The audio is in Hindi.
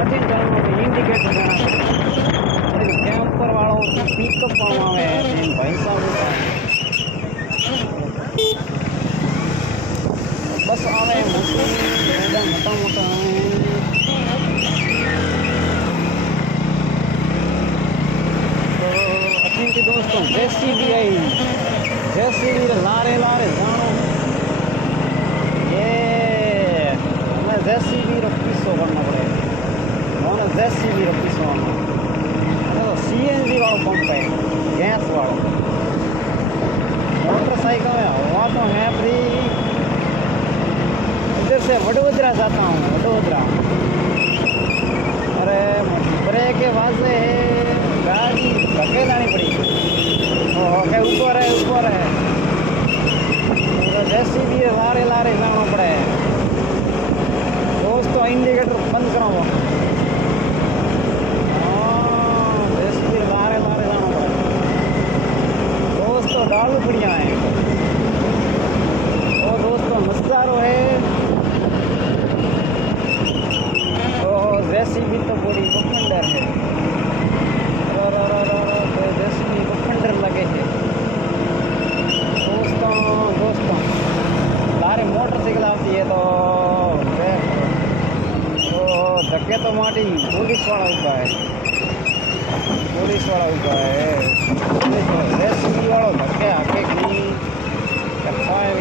कठिन टाइम में इंडिकेटर देना कैंपर वालों पिकअप बनवावे भाई साहब बस आवे मोटा मोटा तो अच्छी के दोस्तों जेसीबी आई जेसीबी लारे लारे जानो ये हमें जेसीबी रो किस्सो करना पड़ेगा मोने जेसीबी रो किस्सो तो सीएनजी वाला पंप है गैस वाला मोटरसाइकिल में हवा तो है फ्री इधर से वडोदरा जाता हूँ वडोदरा अरे ब्रेक के वास्ते गाड़ी धक्के लानी पड़ी ओके ऊपर है जैसी भी लारे लारे जाना पड़े दोस्तों इंडिकेटर बंद कराओ जैसी भी लारे लारे जाना पड़े दोस्तों डालू बढ़िया है और दोस्तों नजारो है जेसीबी तो पूरी बखंडर है जेसीबी बखंडर लगे है दोस्तों लारे मोटरसाइकिल आती है तो धक्के तो माटी पुलिस वाला उठा है जेसीबी वालों धक्के आके की फायर